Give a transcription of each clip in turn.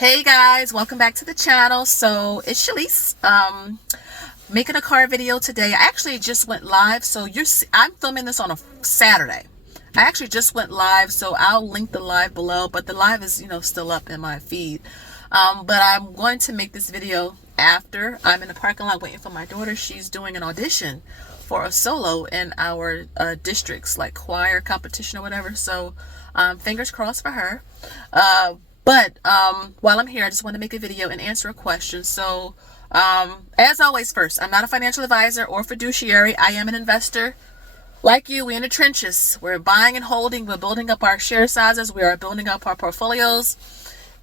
Hey guys, welcome back to the channel. So it's Shalise, making a car video today. I actually just went live, so I'm filming this on a Saturday. I actually just went live, so I'll link the live below, but the live is still up in my feed. But I'm going to make this video after I'm in the parking lot waiting for my daughter. She's doing an audition for a solo in our district's like choir competition or whatever, so fingers crossed for her. But while I'm here, I just want to make a video and answer a question. So as always, first, I'm not a financial advisor or fiduciary. I am an investor. Like you, we're in the trenches. We're buying and holding. We're building up our share sizes. We are building up our portfolios.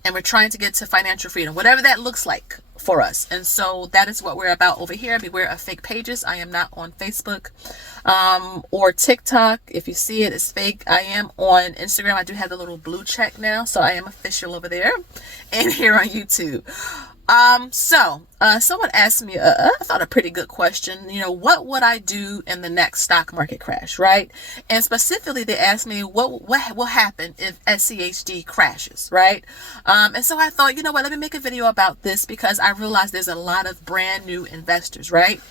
And we're trying to get to financial freedom, whatever that looks like for us. And so that is what we're about over here. Beware of fake pages. I am not on Facebook or TikTok. If you see it, it's fake. I am on Instagram. I do have the little blue check now, so I am official over there. And here on YouTube. Someone asked me, I thought a pretty good question, what would I do in the next stock market crash, right? And specifically, they asked me, what will happen if SCHD crashes, right? And so I thought, let me make a video about this because I realized there's a lot of brand new investors, right?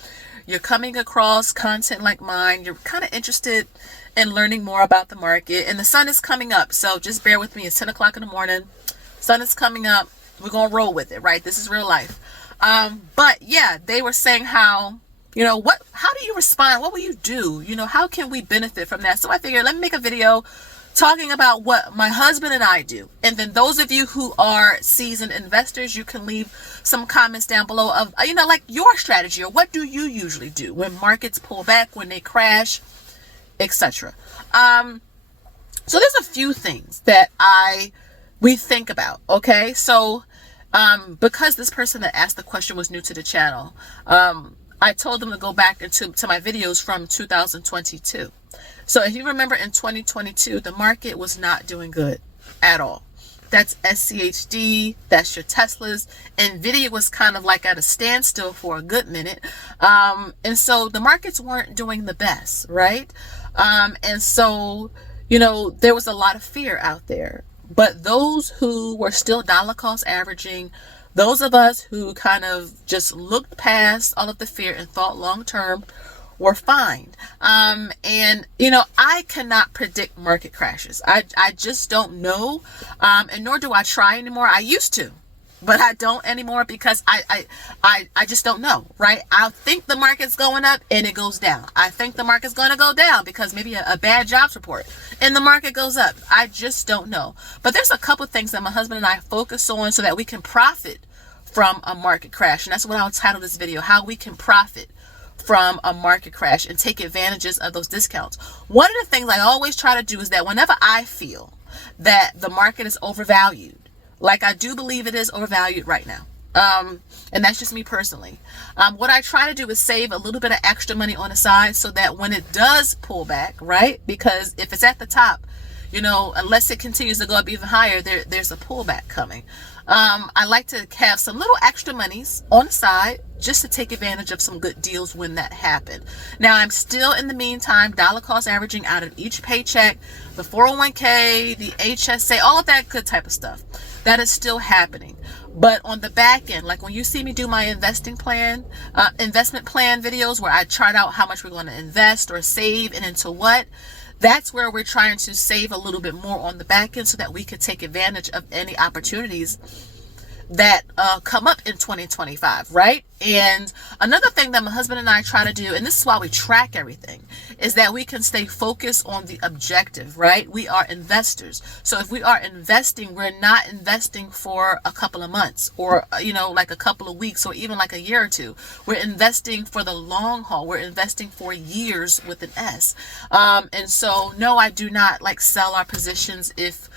You're coming across content like mine. You're kind of interested in learning more about the market, and the sun is coming up. So just bear with me. It's 10 o'clock in the morning. Sun is coming up. We're going to roll with it, right? This is real life. But yeah, they were saying how do you respond? What will you do? How can we benefit from that? So I figured, let me make a video talking about what my husband and I do. And then those of you who are seasoned investors, you can leave some comments down below of, like your strategy, or what do you usually do when markets pull back, when they crash, etc. So there's a few things that we think about. Okay. So, because this person that asked the question was new to the channel, I told them to go back to my videos from 2022. So if you remember, in 2022, the market was not doing good at all. That's SCHD, that's your Teslas. Nvidia was kind of like at a standstill for a good minute. And so the markets weren't doing the best, right? And so, there was a lot of fear out there. But those who were still dollar cost averaging, those of us who kind of just looked past all of the fear and thought long term, were fine. And I cannot predict market crashes. I just don't know, and nor do I try anymore. I used to, but I don't anymore because I just don't know, right? I think the market's going up and it goes down. I think the market's going to go down because maybe a bad jobs report and the market goes up. I just don't know. But there's a couple things that my husband and I focus on so that we can profit from a market crash. And that's what I'll title this video, how we can profit from a market crash and take advantages of those discounts. One of the things I always try to do is that whenever I feel that the market is overvalued, like I do believe it is overvalued right now, and that's just me personally, what I try to do is save a little bit of extra money on the side so that when it does pull back, right? Because if it's at the top, unless it continues to go up even higher, there's a pullback coming. I like to have some little extra monies on the side just to take advantage of some good deals when that happened. Now, I'm still, in the meantime, dollar cost averaging out of each paycheck, the 401k, the HSA, all of that good type of stuff. That is still happening. But on the back end, like when you see me do my investment plan videos where I chart out how much we're going to invest or save and into what, that's where we're trying to save a little bit more on the back end so that we could take advantage of any opportunities that come up in 2025, right? And another thing that my husband and I try to do, and this is why we track everything, is that we can stay focused on the objective, right? We are investors. So if we are investing, we're not investing for a couple of months or, like a couple of weeks or even like a year or two. We're investing for the long haul. We're investing for years with an S. And so, no, I do not like sell our positions if,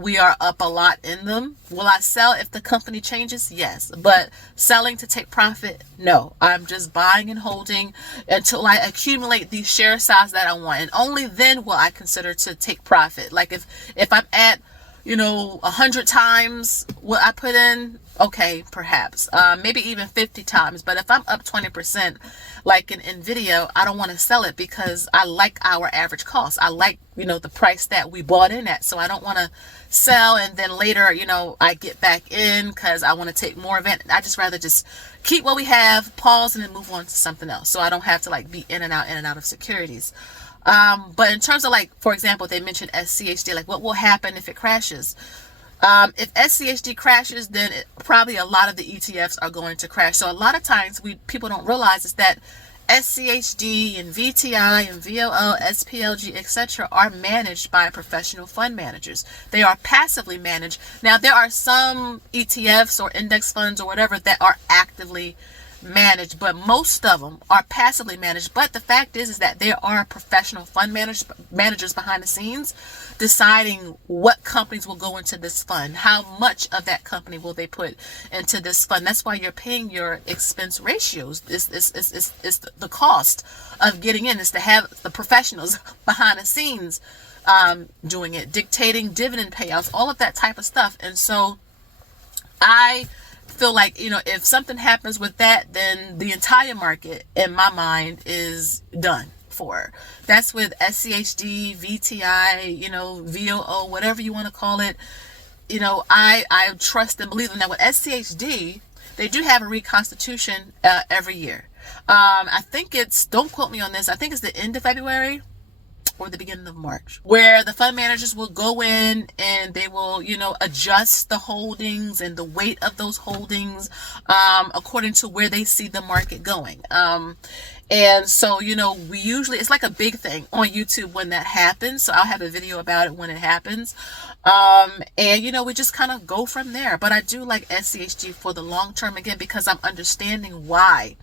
we are up a lot in them. Will I sell if the company changes? Yes. But selling to take profit? No. I'm just buying and holding until I accumulate the share size that I want. And only then will I consider to take profit. Like if I'm at, 100 times what I put in, okay, perhaps, maybe even 50 times. But if I'm up 20%, like in Nvidia, I don't want to sell it because I like our average cost. I like, the price that we bought in at. So I don't want to sell and then later, I get back in because I want to take more of it. I just rather just keep what we have, pause, and then move on to something else. So I don't have to like be in and out of securities. But in terms of like, for example, they mentioned SCHD, like what will happen if it crashes? If SCHD crashes, then probably a lot of the ETFs are going to crash. So a lot of times people don't realize is that SCHD and VTI and VOO, SPLG, etc. are managed by professional fund managers. They are passively managed. Now, there are some ETFs or index funds or whatever that are actively managed, but most of them are passively managed. But the fact is that there are professional fund managers behind the scenes deciding what companies will go into this fund, how much of that company will they put into this fund. That's why you're paying your expense ratios. It's the cost of getting in is to have the professionals behind the scenes doing it, dictating dividend payouts, all of that type of stuff. And so I feel like, if something happens with that, then the entire market, in my mind, is done for. That's with SCHD, VTI, VOO, whatever you want to call it. I trust and believe in that. With SCHD, they do have a reconstitution every year. I think don't quote me on this, I think it's the end of February or the beginning of March, where the fund managers will go in and they will, adjust the holdings and the weight of those holdings according to where they see the market going. And so, we usually, it's like a big thing on YouTube when that happens. So I'll have a video about it when it happens. And, we just kind of go from there. But I do like SCHD for the long term, again, because I'm understanding why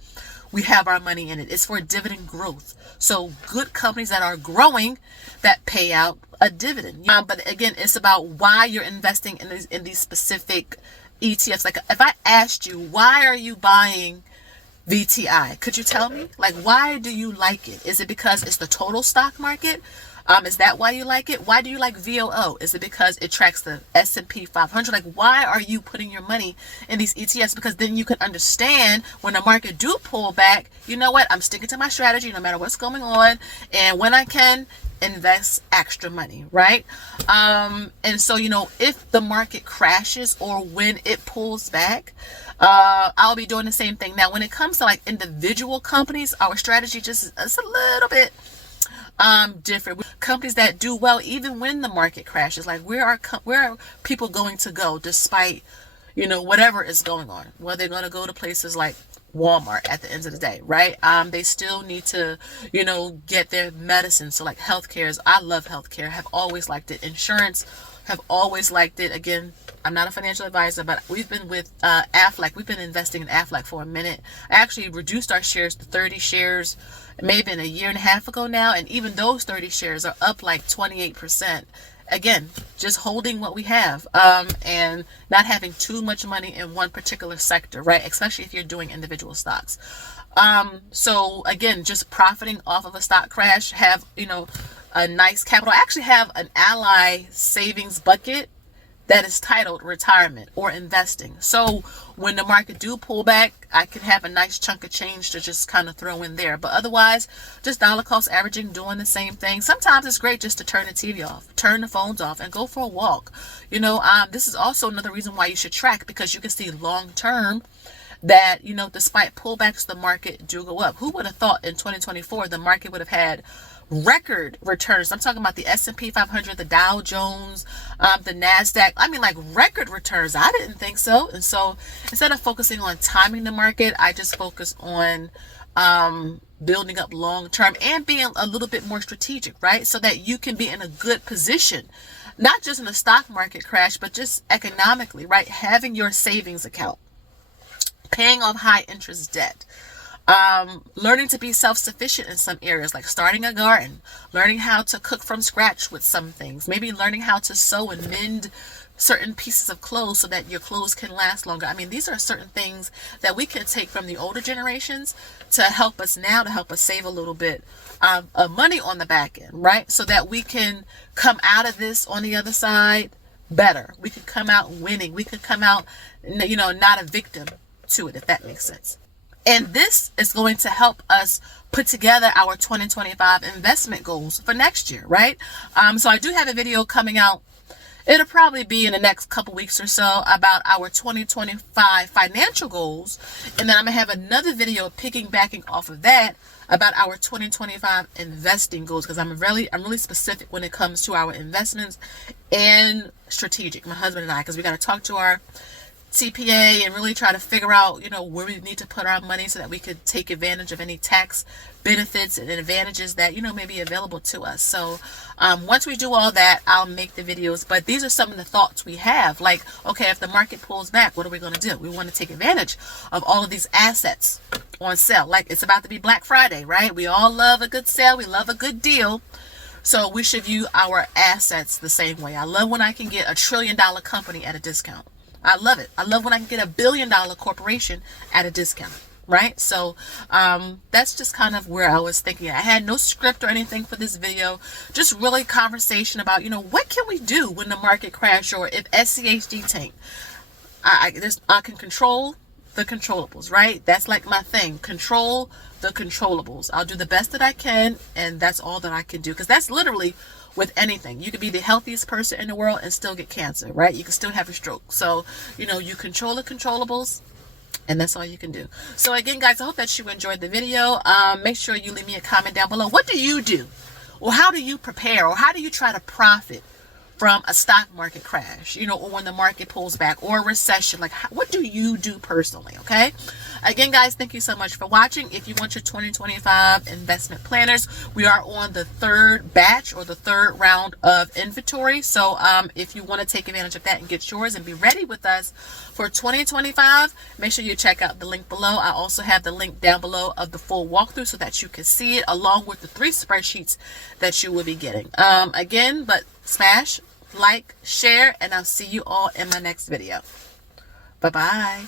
we have our money in it. It's for dividend growth. So good companies that are growing that pay out a dividend. But again, it's about why you're investing in these specific ETFs. Like if I asked you, why are you buying VTI? Could you tell me? Like, why do you like it? Is it because it's the total stock market? Is that why you like it? Why do you like VOO? Is it because it tracks the S&P 500? Like, why are you putting your money in these ETFs? Because then you can understand when the market do pull back, you know what? I'm sticking to my strategy no matter what's going on. And when I can, invest extra money, right? And so, if the market crashes or when it pulls back, I'll be doing the same thing. Now, when it comes to like individual companies, our strategy just is a little bit different. Companies that do well even when the market crashes, like where are people going to go despite whatever is going on? Well, they're going to go to places like Walmart at the end of the day, right? They still need to get their medicine. So like healthcare, I love healthcare, have always liked it. Insurance, have always liked it. Again, I'm not a financial advisor, but we've been with Aflac. We've been investing in Aflac for a minute. I actually reduced our shares to 30 shares maybe a year and a half ago now, and even those 30 shares are up like 28%. Again, just holding what we have and not having too much money in one particular sector, right? Especially if you're doing individual stocks. So again, just profiting off of a stock crash, have a nice capital. I actually have an Ally savings bucket that is titled retirement or investing. So when the market do pull back, I can have a nice chunk of change to just kind of throw in there. But otherwise, just dollar cost averaging, doing the same thing. Sometimes it's great just to turn the TV off, turn the phones off, and go for a walk. This is also another reason why you should track, because you can see long term that, despite pullbacks, the market do go up. Who would have thought in 2024 the market would have had record returns? I'm talking about the S&P 500, the Dow Jones, the NASDAQ. I mean, like record returns. I didn't think so. And so instead of focusing on timing the market, I just focus on building up long term and being a little bit more strategic, right? So that you can be in a good position, not just in the stock market crash, but just economically, right? Having your savings account, paying off high interest debt, learning to be self-sufficient in some areas, like starting a garden, learning how to cook from scratch with some things, maybe learning how to sew and mend certain pieces of clothes so that your clothes can last longer. I mean, these are certain things that we can take from the older generations to help us now, to help us save a little bit of money on the back end, right? So that we can come out of this on the other side better. We could come out winning. We could come out, not a victim to it, if that makes sense. And this is going to help us put together our 2025 investment goals for next year, right? So I do have a video coming out. It'll probably be in the next couple weeks or so about our 2025 financial goals. And then I'm going to have another video piggybacking off of that about our 2025 investing goals, because I'm really specific when it comes to our investments and strategic, my husband and I, because we got to talk to our CPA and really try to figure out, where we need to put our money so that we could take advantage of any tax benefits and advantages that, may be available to us. So once we do all that, I'll make the videos. But these are some of the thoughts we have. Like, okay, if the market pulls back, what are we going to do? We want to take advantage of all of these assets on sale. Like, it's about to be Black Friday, right? We all love a good sale. We love a good deal. So we should view our assets the same way. I love when I can get $1 trillion company at a discount. I love it. I love when I can get $1 billion corporation at a discount, right? So that's just kind of where I was thinking. I had no script or anything for this video, just really conversation about, what can we do when the market crash, or if SCHD tank. I can control the controllables, right? That's like my thing. Control the controllables. I'll do the best that I can, and that's all that I can do, because that's literally with anything. You could be the healthiest person in the world and still get cancer, right? You can still have a stroke. So, you control the controllables, and that's all you can do. So again, guys, I hope that you enjoyed the video. Make sure you leave me a comment down below. What do you do? Or how do you prepare? Or how do you try to profit from a stock market crash, or when the market pulls back, or a recession? Like, what do you do personally? Okay. Again, guys, thank you so much for watching. If you want your 2025 investment planners, we are on the third batch, or the third round of inventory. So if you want to take advantage of that and get yours and be ready with us for 2025, make sure you check out the link below. I also have the link down below of the full walkthrough so that you can see it, along with the 3 spreadsheets that you will be getting. Again, but smash, like, share, and I'll see you all in my next video. Bye-bye.